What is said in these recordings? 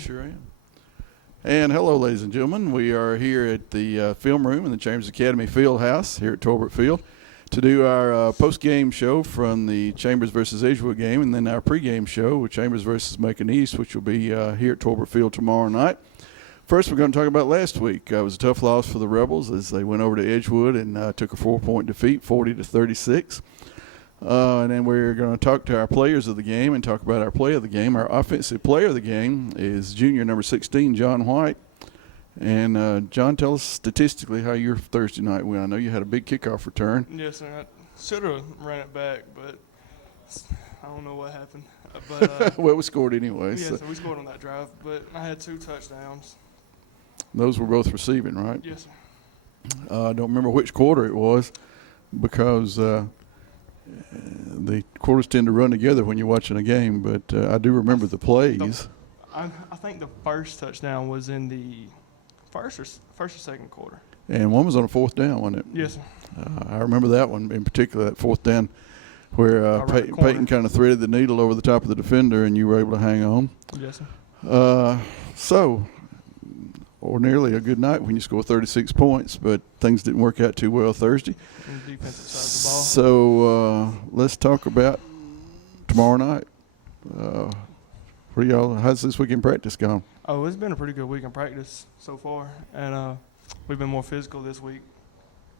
sure am. And hello, ladies and gentlemen. We are here at the film room in the Chambers Academy Fieldhouse here at Tolbert Field to do our post-game show from the Chambers versus Edgewood game, and then our pregame show with Chambers versus Macon-East, which will be here at Tolbert Field tomorrow night. First, we're going to talk about last week. It was a tough loss for the Rebels as they went over to Edgewood and took a 4-point defeat, 40-36. And then we're going to talk to our players of the game and talk about our play of the game. Our offensive player of the game is junior number 16, John White. And, John, tell us statistically how your Thursday night went. I know you had a big kickoff return. Yes, sir. I should have ran it back, but I don't know what happened. But well, we scored anyway. Yeah, so we scored on that drive, but I had 2 touchdowns. Those were both receiving, right? Yes, sir. I don't remember which quarter it was because the quarters tend to run together when you're watching a game, but I do remember the plays. I think the first touchdown was in the first or second quarter. And one was on a 4th down, wasn't it? Yes, sir. I remember that one in particular, that 4th down where Peyton kind of threaded the needle over the top of the defender and you were able to hang on. Yes, sir. So ordinarily a good night when you score 36 points, but things didn't work out too well Thursday. On the defensive side of the ball. So let's talk about tomorrow night. How's this week in practice gone? Oh, it's been a pretty good week in practice so far, and we've been more physical this week.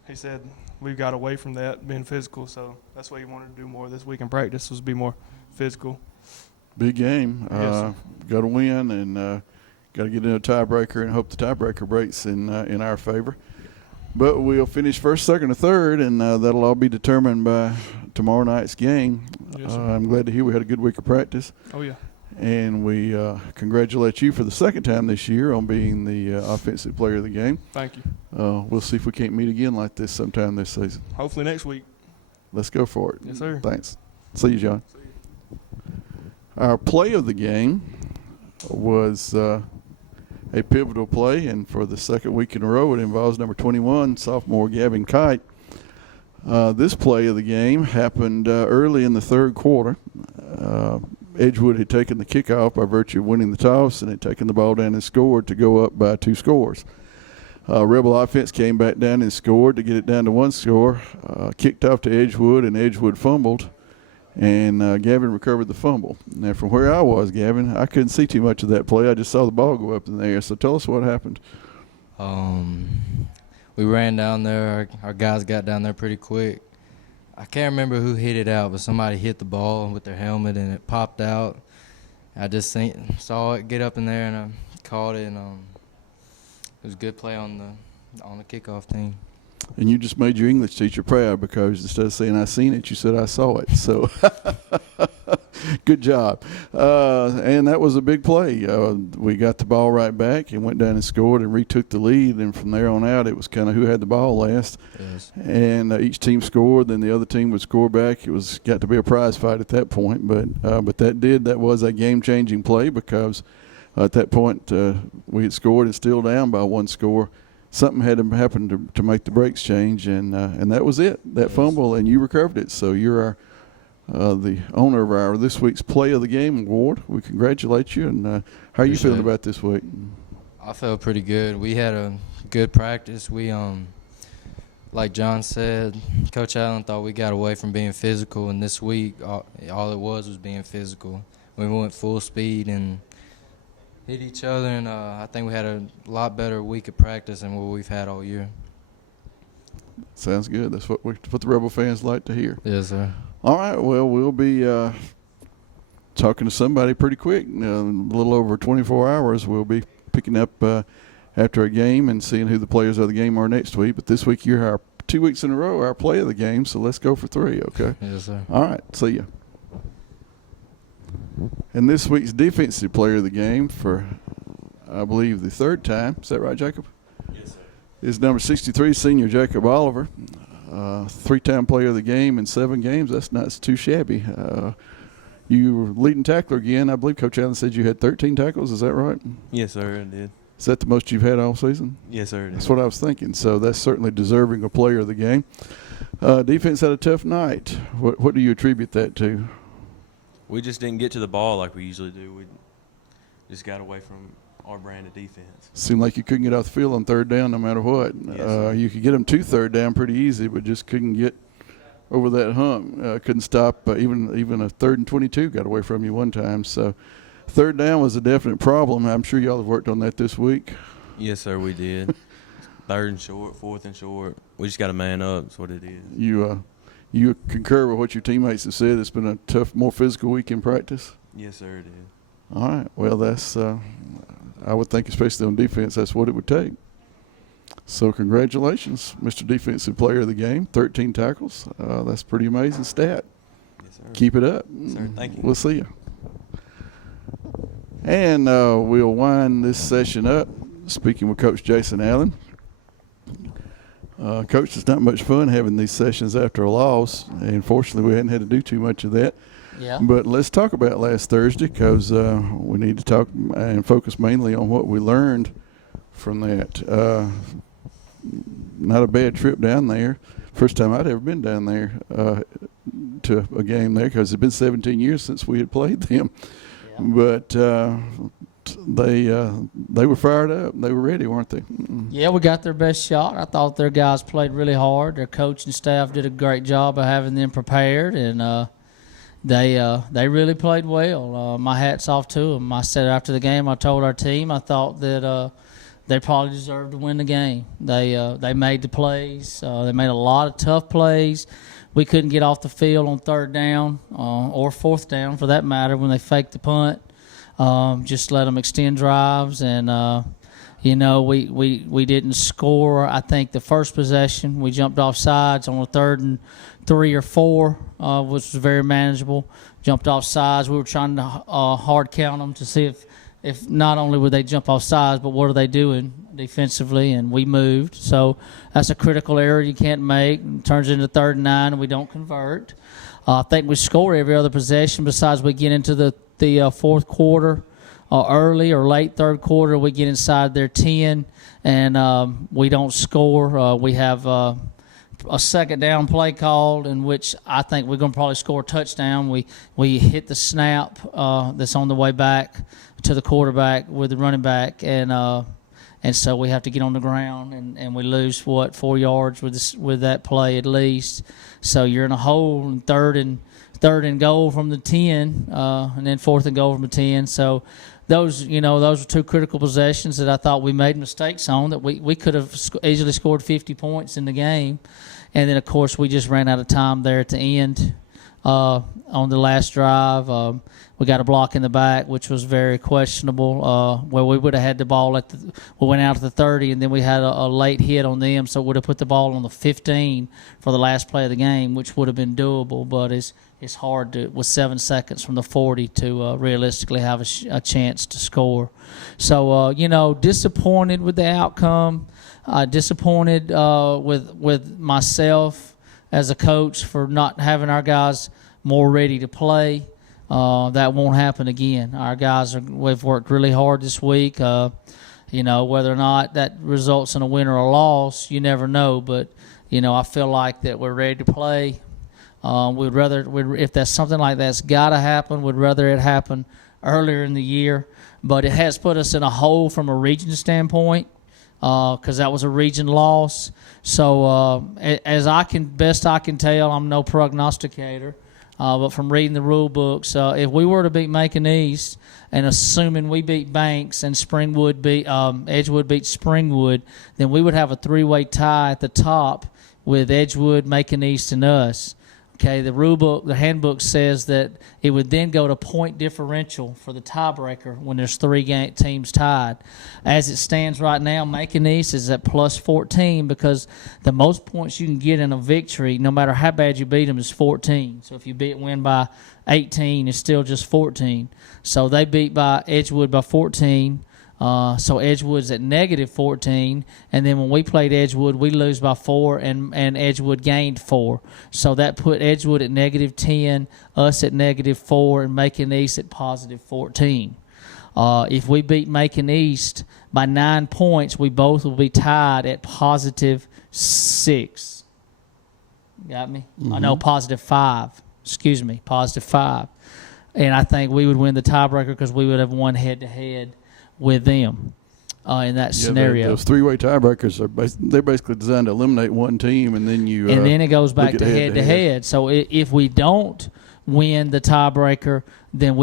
He said we've got away from that, being physical, so that's what he wanted to do more this week in practice, was be more physical. Big game. Yes, got to win and got to get in a tiebreaker and hope the tiebreaker breaks in our favor. But we'll finish first, second, or third, and that'll all be determined by tomorrow night's game. Yes, sir. I'm glad to hear we had a good week of practice. Oh, yeah. And we congratulate you for the second time this year on being the offensive player of the game. Thank you. We'll see if we can't meet again like this sometime this season. Hopefully next week. Let's go for it. Yes, sir. Thanks. See you, John. Our play of the game was a pivotal play, and for the second week in a row, it involves number 21, sophomore Gavin Kite. This play of the game happened early in the third quarter. Edgewood had taken the kickoff by virtue of winning the toss and had taken the ball down and scored to go up by 2 scores. Rebel offense came back down and scored to get it down to 1 score, kicked off to Edgewood, and Edgewood fumbled, and Gavin recovered the fumble. Now, from where I was, Gavin, I couldn't see too much of that play. I just saw the ball go up in the air. So tell us what happened. We ran down there. Our guys got down there pretty quick. I can't remember who hit it out, but somebody hit the ball with their helmet and it popped out. I just saw it get up in there and I caught it, and it was a good play on the kickoff team. And you just made your English teacher proud because instead of saying I seen it, you said I saw it. So good job. And that was a big play. We got the ball right back and went down and scored and retook the lead. And from there on out, it was kind of who had the ball last. Yes. And each team scored, then the other team would score back. It got to be a prize fight at that point. But that was a game-changing play because at that point we had scored and still down by 1 score. Something had to happen to make the breaks change, and that was it. That fumble, and you recovered it. So you're the owner of our this week's Play of the Game award. We congratulate you. And how are you feeling about this week? I felt pretty good. We had a good practice. We like John said, Coach Allen thought we got away from being physical, and this week all it was being physical. We went full speed and hit each other, and I think we had a lot better week of practice than what we've had all year. Sounds good. That's what the Rebel fans like to hear. Yes, sir. All right. Well, we'll be talking to somebody pretty quick. A little over 24 hours. We'll be picking up after a game and seeing who the players of the game are next week. But this week you're our 2 weeks in a row our play of the game. So let's go for 3. Okay. Yes, sir. All right. See ya. And this week's defensive player of the game for, I believe, the 3rd time. Is that right, Jacob? Yes, sir. Is number 63, senior Jacob Oliver. 3-time player of the game in 7 games. That's not too shabby. You were leading tackler again. I believe Coach Allen said you had 13 tackles. Is that right? Yes, sir, I did. Is that the most you've had all season? Yes, sir, I did. That's what I was thinking. So that's certainly deserving a player of the game. Defense had a tough night. What do you attribute that to? We just didn't get to the ball like we usually do. Just got away from our brand of defense. Seemed like you couldn't get off the field on third down no matter what. Yes, You could get them to third down pretty easy, but just couldn't get over that hump. Couldn't stop. Even a 3rd and 22 got away from you one time. So third down was a definite problem. I'm sure y'all have worked on that this week. Yes, sir, we did. 3rd and short, 4th and short. We just got to man up. That's what it is. You concur with what your teammates have said? It's been a tough, more physical week in practice? Yes, sir, it is. All right. Well, that's I would think, especially on defense, that's what it would take. So congratulations, Mr. Defensive Player of the Game, 13 tackles. That's a pretty amazing stat. Yes, sir. Keep it up. Sir, thank you. We'll see you. And we'll wind this session up speaking with Coach Jason Allen. Coach, it's not much fun having these sessions after a loss. And fortunately, we hadn't had to do too much of that. Yeah. But let's talk about last Thursday, because we need to talk and focus mainly on what we learned from that. Not a bad trip down there. First time I'd ever been down there to a game there, because it's been 17 years since we had played them. Yeah. But they were fired up. They were ready, weren't they? Yeah, we got their best shot. I thought their guys played really hard. Their coaching staff did a great job of having them prepared, and they really played well. My hat's off to them. I said after the game, I told our team I thought that they probably deserved to win the game. They made the plays. They made a lot of tough plays. We couldn't get off the field on 3rd down or 4th down, for that matter, when they faked the punt. Just let them extend drives, and we didn't score. I think the first possession we jumped off sides on a 3rd and 3 or 4, which was very manageable. Jumped off sides. We were trying to hard count them to see if not only would they jump off sides, but what are they doing defensively, and we moved. So that's a critical error you can't make. It turns into 3rd and 9, and we don't convert. I think we score every other possession besides we get into the 4th quarter, early or late 3rd quarter. We get inside their 10, and we don't score. We have a 2nd down play called, in which I think we're going to probably score a touchdown. We hit the snap that's on the way back to the quarterback with the running back, and so we have to get on the ground, and we lose 4 yards with that play at least. So you're in a hole in 3rd and goal from the 10, and then 4th and goal from the 10. So those were 2 critical possessions that I thought we made mistakes on, that we could have easily scored 50 points in the game. And then, of course, we just ran out of time there at the end on the last drive. We got a block in the back, which was very questionable, where we would have had the ball we went out to the 30, and then we had a late hit on them, so we would have put the ball on the 15 for the last play of the game, which would have been doable. But it's hard with 7 seconds from the 40 to realistically have a chance to score. So, disappointed with the outcome. Disappointed with myself as a coach for not having our guys more ready to play. That won't happen again. Our guys we've worked really hard this week. Whether or not that results in a win or a loss, you never know. But I feel like that we're ready to play. If that's something like that's got to happen, we'd rather it happen earlier in the year. But it has put us in a hole from a region standpoint, because that was a region loss. So as best I can tell, I'm no prognosticator. But from reading the rule books, if we were to beat Macon-East, and assuming we beat Banks and Edgewood beat Springwood, then we would have a 3-way tie at the top with Edgewood, Macon-East, and us. Okay, the handbook says that it would then go to point differential for the tiebreaker when there's 3 teams tied. As it stands right now, Macon-East is at plus 14, because the most points you can get in a victory, no matter how bad you beat them, is 14. So if you win by 18, it's still just 14. So they beat Edgewood by 14. So Edgewood's at negative 14, and then when we played Edgewood, we lose by 4, and Edgewood gained 4. So that put Edgewood at negative 10, us at negative 4, and Macon-East at positive 14. If we beat Macon-East by 9 points, we both will be tied at positive 6. Got me? Mm-hmm. I know, positive 5. Excuse me, positive 5. and I think we would win the tiebreaker because we would have won head-to-head with them in that scenario. Those three-way tiebreakers they're basically designed to eliminate one team, and then you and then it goes back look to at head-to-head. So if we don't win the tiebreaker, then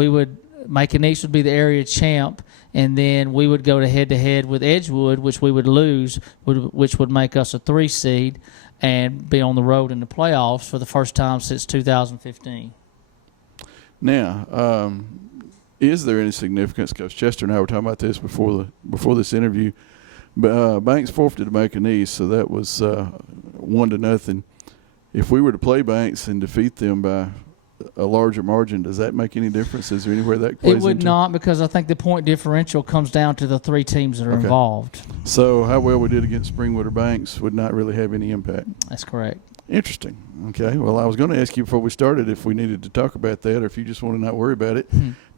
Macon-East would be the area champ, and then we would go to head-to-head with Edgewood, which we would lose, which would make us a 3 seed and be on the road in the playoffs for the first time since 2015. Now, is there any significance? Because Chester and I were talking about this before this interview. Banks forfeited to Macon-East, so that was 1-0. If we were to play Banks and defeat them by a larger margin, does that make any difference? Is there anywhere that plays It would into? not, because I think the point differential comes down to the 3 teams that are involved. So how well we did against Springwood or Banks would not really have any impact. That's correct. Interesting. Okay. Well, I was going to ask you before we started if we needed to talk about that or if you just want to not worry about it.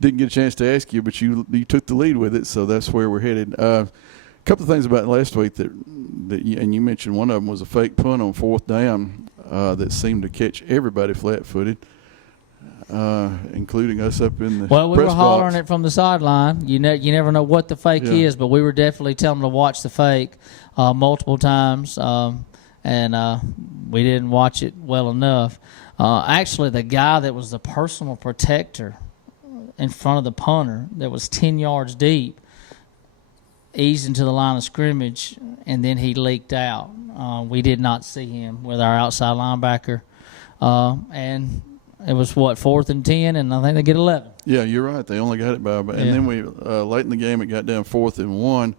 Didn't get a chance to ask you, but you took the lead with it, so that's where we're headed. A couple of things about last week that you mentioned one of them was a fake punt on 4th down that seemed to catch everybody flat-footed. Including us up in the Well, we press were hollering box. it from the sideline. You never know what the fake is, but we were definitely telling them to watch the fake multiple times, and we didn't watch it well enough. Actually, the guy that was the personal protector in front of the punter that was 10 yards deep eased into the line of scrimmage, and then he leaked out. We did not see him with our outside linebacker, and it was 4th and 10, and I think they get 11. Yeah, you're right. They only got it by, and then we late in the game it got down 4th and 1.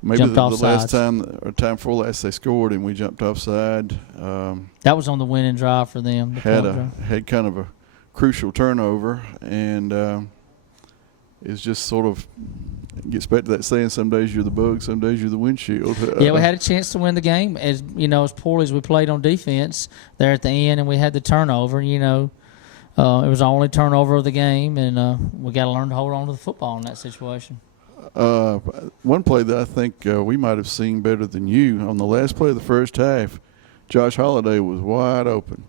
Maybe Jumped the off last sides. time or time before last they scored and we jumped offside. That was on the winning drive for them. Had kind of a crucial turnover, and it's just sort of gets back to that saying: some days you're the bug, some days you're the windshield. Yeah, we had a chance to win the game as poorly as we played on defense there at the end, and we had the turnover. It was our only turnover of the game, and we got to learn to hold on to the football in that situation. One play that I think we might have seen better than you on the last play of the first half, Josh Holliday was wide open.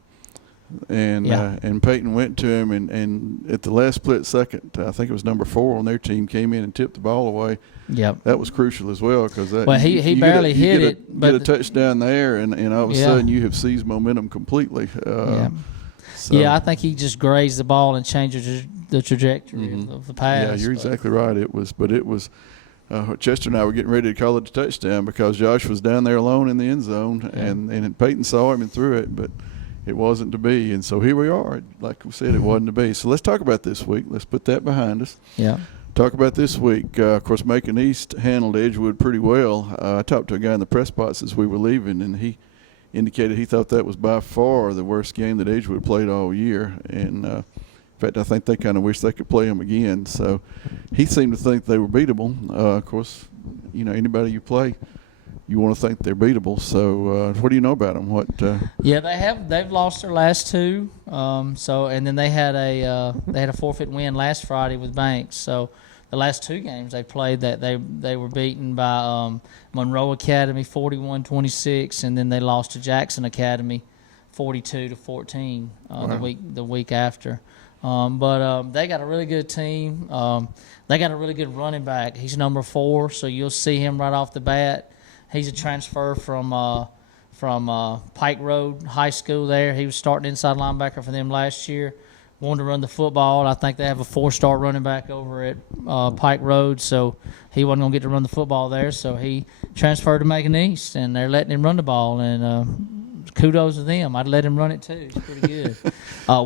And Peyton went to him, and at the last split second, I think it was number 4 on their team, came in and tipped the ball away. Yep. That was crucial as well because he barely hit it. Get a touchdown there, and all of a sudden you have seized momentum completely. Yeah, I think he just grazed the ball and changed the trajectory of the pass. Yeah, you're exactly right. It was Chester and I were getting ready to call it a touchdown because Josh was down there alone in the end zone, and Peyton saw him and threw it, but it wasn't to be. And so here we are. Like we said, it wasn't to be. So let's talk about this week. Let's put that behind us. Yeah. Talk about this week. Of course, Macon-East handled Edgewood pretty well. I talked to a guy in the press box as we were leaving, and he indicated he thought that was by far the worst game that Edgewood played all year. And, in fact, I think they kind of wish they could play them again. So he seemed to think they were beatable. Of course, anybody you play, you want to think they're beatable. So what do you know about them? Yeah, they've lost their last 2. And then they had a forfeit win last Friday with Banks. So the last 2 games they played, that they were beaten by Monroe Academy 41-26, and then they lost to Jackson Academy 42-14 the week after. But they got a really good team. They got a really good running back. He's number 4, so you'll see him right off the bat. He's a transfer from Pike Road High School there. He was starting inside linebacker for them last year. Wanted to run the football. I think they have a 4-star running back over at Pike Road, so he wasn't going to get to run the football there. So he transferred to Macon-East, and they're letting him run the ball. And kudos to them. I'd let him run it too. It's pretty good.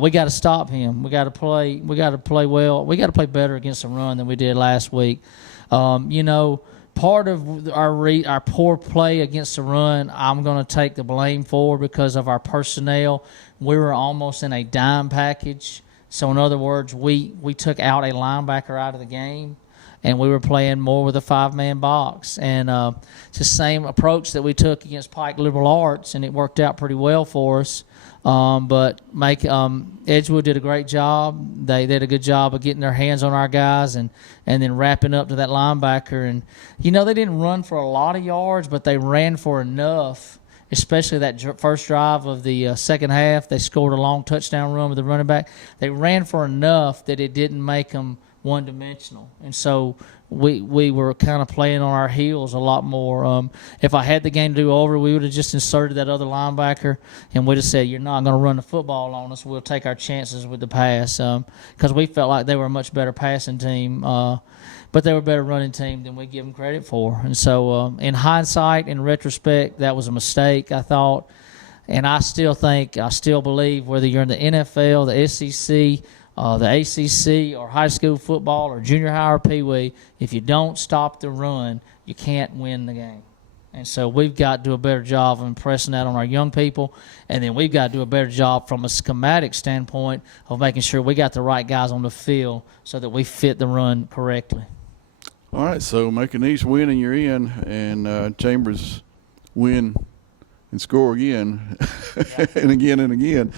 We got to stop him. We got to play well. We got to play better against the run than we did last week. Part of our poor play against the run, I'm going to take the blame for because of our personnel. We were almost in a dime package. So, in other words, we took out a linebacker out of the game, and we were playing more with a 5-man box. And it's the same approach that we took against Pike Liberal Arts, and it worked out pretty well for us. But Edgewood did a great job. They did a good job of getting their hands on our guys and then wrapping up to that linebacker. And, they didn't run for a lot of yards, but they ran for enough especially that first drive of the second half. They scored a long touchdown run with the running back. They ran for enough that it didn't make them one-dimensional. And so we were kind of playing on our heels a lot more. If I had the game to do over, we would have just inserted that other linebacker, and we'd have said, you're not going to run the football on us. We'll take our chances with the pass, because we felt like they were a much better passing team, but they were a better running team than we give them credit for. And so in hindsight, in retrospect, that was a mistake, I thought. And I still believe, whether you're in the NFL, the SEC, the ACC, or high school football, or junior high or Pee Wee, if you don't stop the run, you can't win the game. And so we've got to do a better job of impressing that on our young people, and then we've got to do a better job from a schematic standpoint of making sure we got the right guys on the field so that we fit the run correctly. All right, so Macon-East win and you're in, and Chambers win and score again, and again and again.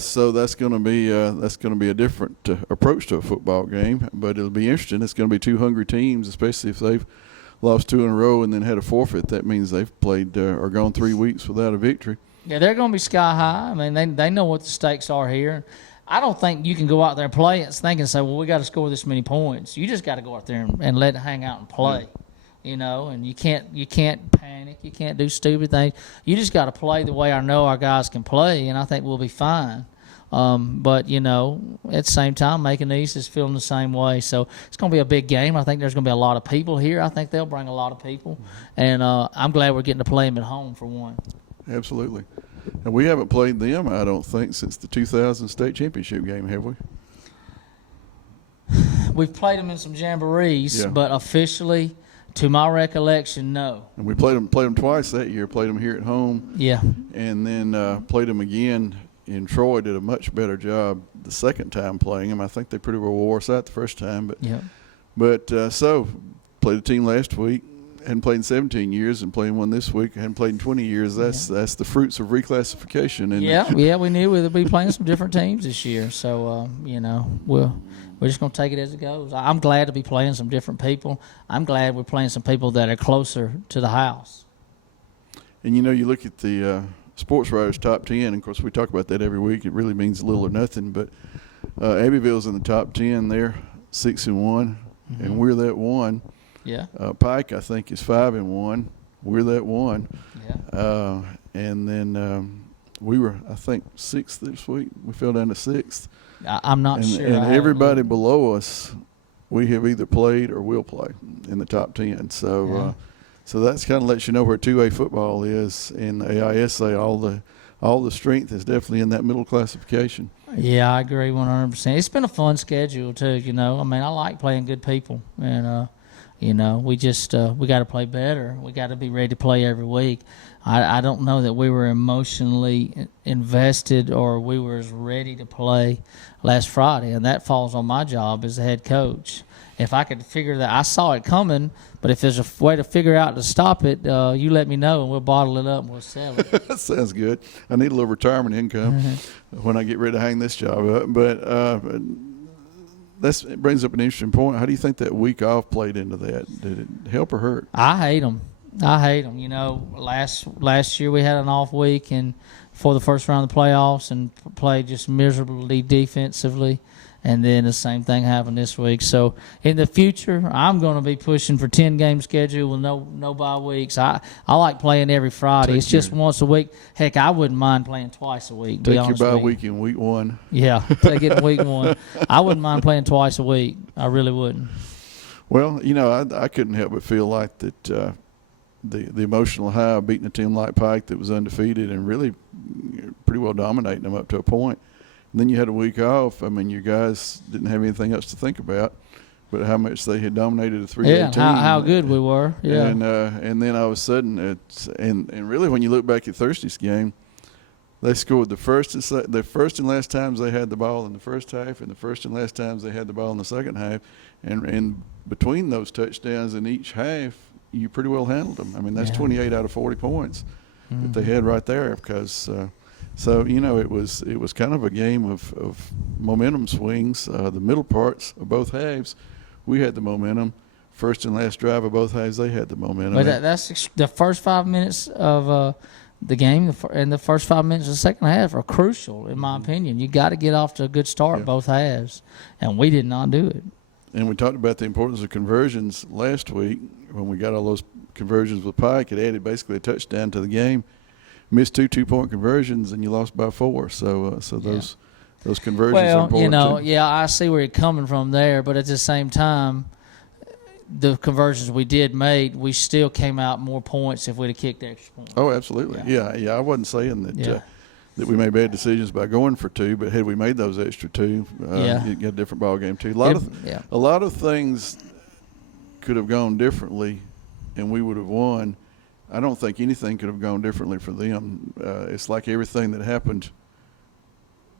So that's going to be a different approach to a football game, but it'll be interesting. It's going to be two hungry teams, especially if they've lost 2 in a row and then had a forfeit. That means they've played or gone 3 weeks without a victory. Yeah, they're going to be sky high. I mean, they know what the stakes are here. I don't think you can go out there and play it thinking, say, well, we got to score this many points. You just got to go out there and let it hang out and play. Yeah. You know, and you can't panic. You can't do stupid things. You just got to play the way I know our guys can play, and I think we'll be fine. But, you know, at the same time, Macon-East is feeling the same way. So it's going to be a big game. I think there's going to be a lot of people here. I think they'll bring a lot of people. And I'm glad we're getting to play them at home for one. Absolutely. And we haven't played them, I don't think, since the 2000 state championship game, have we? We've played them in some jamborees, yeah. But officially – to my recollection, no. And we played them twice that year. Played them here at home. Yeah. And then played them again in Troy. Did a much better job the second time playing them. I think they pretty well wore us out the first time. But yeah. But so played a team last week. Hadn't played in 17 years and playing one this week. Hadn't played in 20 years. That's the fruits of reclassification. Yeah, we knew we'd be playing some different teams this year. So you know, we're just going to take it as it goes. I'm glad to be playing some different people. I'm glad we're playing some people that are closer to the house. And, you know, you look at the sports writers' top 10, and, of course, we talk about that every week. It really means little or nothing. But Abbeville's in the top 10. They're 6-1, and we're that 1. Yeah. Pike, I think, is 5-1. We're that 1. Yeah. And then we were, I think, 6th this week. We fell down to 6th. I'm not sure. And everybody below us, we have either played or will play in the top 10. So, so that's kind of lets you know where 2A football is in the AISA. All the strength is definitely in that middle classification. Yeah, I agree 100%. It's been a fun schedule too. You know, I mean, I like playing good people, and you know, we just we got to play better. We got to be ready to play every week. I don't know that we were emotionally invested or we were as ready to play last Friday, and that falls on my job as the head coach. If I could figure that, I saw it coming, but if there's a way to figure out to stop it, you let me know, and we'll bottle it up and we'll sell it. That sounds good. I need a little retirement income when I get ready to hang this job up. But it brings up an interesting point. How do you think that week off played into that? Did it help or hurt? I hate them. You know, last year we had an off week and for the first round of the playoffs and played just miserably defensively. And then the same thing happened this week. So in the future, I'm going to be pushing for 10-game schedule with no bye weeks. I like playing every Friday. It's just once a week. Heck, I wouldn't mind playing twice a week. Take your bye week in week 1. Yeah, take it in week 1. I wouldn't mind playing twice a week. I really wouldn't. Well, you know, I couldn't help but feel like that the emotional high of beating a team like Pike that was undefeated and really pretty well dominating them up to a point. And then you had a week off. I mean, you guys didn't have anything else to think about but how much they had dominated a 3-day team. How good we were. Yeah. And then all of a sudden, and really when you look back at Thursday's game, they scored the first and last times they had the ball in the first half and the first and last times they had the ball in the second half. And between those touchdowns in each half, you pretty well handled them. I mean, that's 28 out of 40 points that they had right there because so, you know, it was kind of a game of momentum swings. The middle parts of both halves, we had the momentum. First and last drive of both halves, they had the momentum. But that's the first 5 minutes of the game and the first 5 minutes of the second half are crucial, in my opinion. You got to get off to a good start both halves, and we did not do it. And we talked about the importance of conversions last week when we got all those conversions with Pike. It added basically a touchdown to the game. Missed 2 2-point conversions, and you lost by 4. So those conversions are important too. I see where you're coming from there, but at the same time, the conversions we did make, we still came out more points if we'd have kicked extra points. Oh, absolutely. Yeah. I wasn't saying that that we made bad decisions by going for 2, but had we made those extra 2, you'd get a different ball game too. A lot of things could have gone differently, and we would have won. I don't think anything could have gone differently for them. It's like everything that happened,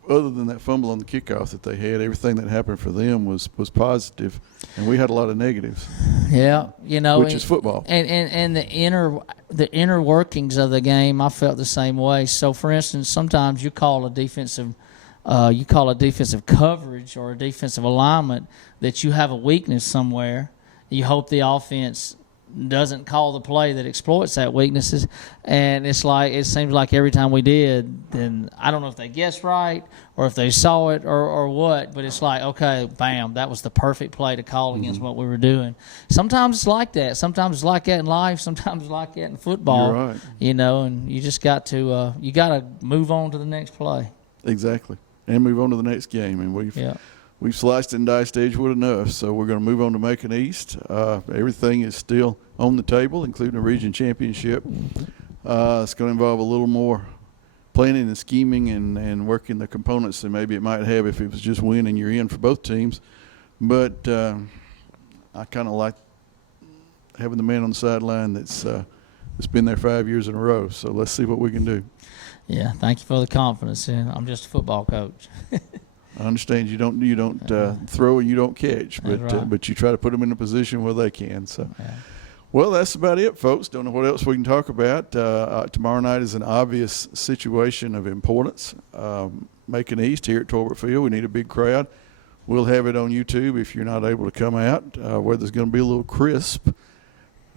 other than that fumble on the kickoff that they had, everything that happened for them was positive, and we had a lot of negatives. Yeah, which is football. And the inner workings of the game, I felt the same way. So, for instance, sometimes you call a defensive coverage or a defensive alignment that you have a weakness somewhere. You hope the offense doesn't call the play that exploits that weaknesses, and it seems like every time we did, then I don't know if they guessed right or if they saw it or what, but it's like, okay, bam, that was the perfect play to call against what we were doing. Sometimes it's like that. Sometimes it's like that in life. Sometimes it's like that in football. You're right. And you just got to move on to the next play. Exactly, and move on to the next game, and We've sliced and diced Edgewood enough, so we're going to move on to Macon-East. Everything is still on the table, including a region championship. It's going to involve a little more planning and scheming and working the components than maybe it might have if it was just win and you're in for both teams. But I kind of like having the man on the sideline that's been there 5 years in a row. So let's see what we can do. Yeah, thank you for the confidence. I'm just a football coach. I understand you don't throw and you don't catch, but you try to put them in a position where they can. So, well, that's about it, folks. Don't know what else we can talk about. Tomorrow night is an obvious situation of importance. Macon-East here at Tolbert Field. We need a big crowd. We'll have it on YouTube if you're not able to come out. Weather's going to be a little crisp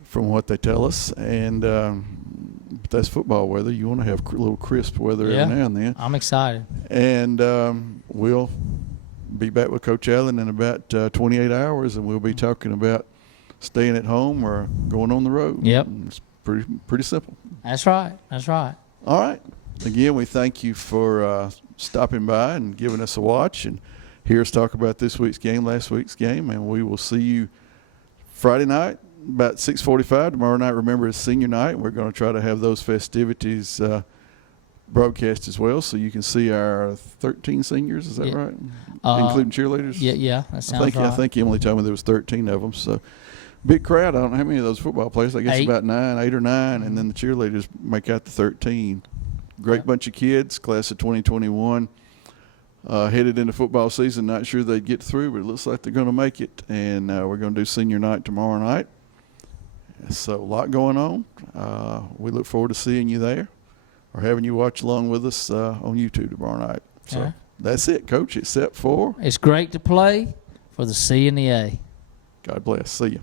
from what they tell us, and but that's football weather. You want to have a little crisp weather every now and then. I'm excited. And we'll be back with Coach Allen in about 28 hours, and we'll be talking about staying at home or going on the road. Yep. It's pretty simple. That's right. All right. Again, we thank you for stopping by and giving us a watch and hear us talk about this week's game, last week's game, and we will see you Friday night about 6:45. Tomorrow night, remember, is senior night. We're going to try to have those festivities broadcast as well, so you can see our 13 seniors. Is that right? Including cheerleaders? Yeah, that sounds right. I think Emily told me there was 13 of them. So big crowd. I don't know how many of those football players. I guess about 8 or 9, and then the cheerleaders make out the 13. Great bunch of kids, class of 2021. Headed into football season, not sure they'd get through, but it looks like they're going to make it. And we're going to do senior night tomorrow night. So a lot going on. We look forward to seeing you there or having you watch along with us on YouTube tomorrow night. So that's it, Coach, except for it's great to play for the C and the A. God bless. See you.